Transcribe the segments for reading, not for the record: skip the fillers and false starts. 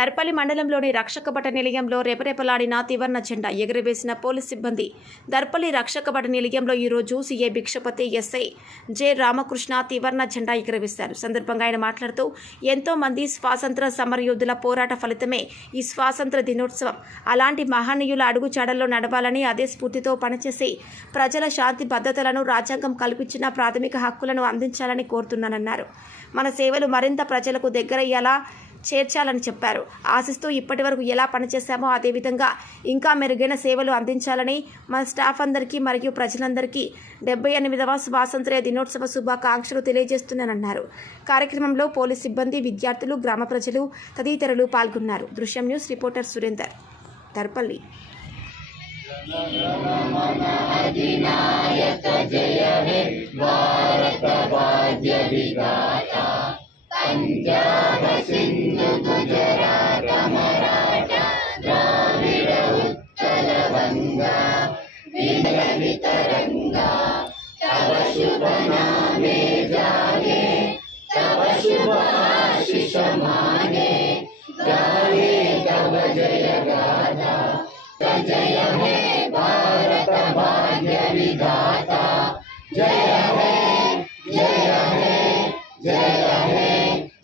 దర్పల్లి మండలంలోని రక్షకభట నిలయంలో రెపరెపలాడిన త్రివర్ణ జెండా ఎగురవేసిన పోలీస్ సిబ్బంది. దర్పల్లి రక్షకభట నిలయంలో ఈరోజు CI Bhikshapathi, SI J Ramakrishna త్రివర్ణ జెండా ఎగురవేశారు. సందర్భంగా ఆయన మాట్లాడుతూ, ఎంతో మంది స్వాతంత్ర సమరయోధుల పోరాట ఫలితమే ఈ స్వాతంత్ర దినోత్సవం. అలాంటి మహనీయుల అడుగుజాడల్లో నడవాలని, అదే స్ఫూర్తితో పనిచేసి ప్రజల శాంతి భద్రతలను, రాజ్యాంగం కల్పించిన ప్రాథమిక హక్కులను అందించాలని కోరుతున్నానన్నారు. మన సేవలు మరింత ప్రజలకు దగ్గరయ్యేలా చేర్చాలని చెప్పారు. ఆశిస్తూ ఇప్పటి వరకు ఎలా పనిచేశామో అదేవిధంగా ఇంకా మెరుగైన సేవలు అందించాలని మన స్టాఫ్ అందరికీ మరియు ప్రజలందరికీ 78వ స్వాతంత్ర్య దినోత్సవ శుభాకాంక్షలు తెలియజేస్తున్నానన్నారు. కార్యక్రమంలో పోలీస్ సిబ్బంది, విద్యార్థులు, గ్రామ ప్రజలు తదితరులు పాల్గొన్నారు. దృశ్యం న్యూస్ రిపోర్టర్ సురేందర్, దర్పల్లి. पंजाब सिंधु गुजरात मराठा द्राविड़ उत्कल बंगा विंध्य तरंगा तव शुभ नामे जागे तव शुभ आशीष मांगे गावे तव जय गाथा जय हे भारत भाग्य विधाता जय हे जय हे जय हे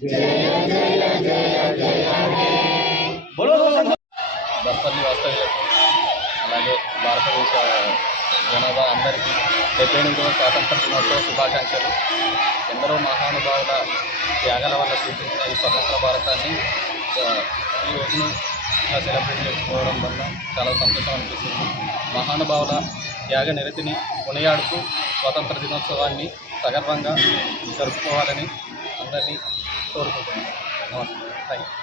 जय जय जय जय हे దర్పల్లి వాస్తవ్యులకు అలాగే భారతదేశ జనాభా అందరికీ 78వ స్వాతంత్ర దినోత్సవ శుభాకాంక్షలు. ఎందరో మహానుభావుల త్యాగాల వల్ల సూచించిన ఈ స్వతంత్ర భారతాన్ని ఈ రోజును ఇలా సెలబ్రేట్ చేసుకోవడం వల్ల చాలా సంతోషం అనిపిస్తుంది. మహానుభావుల త్యాగ నిరతిని కొనియాడుతూ స్వాతంత్ర దినోత్సవాన్ని సగర్వంగా జరుపుకోవాలని అందరినీ కోరుకుంటున్నాను. నమస్తే. Thank you.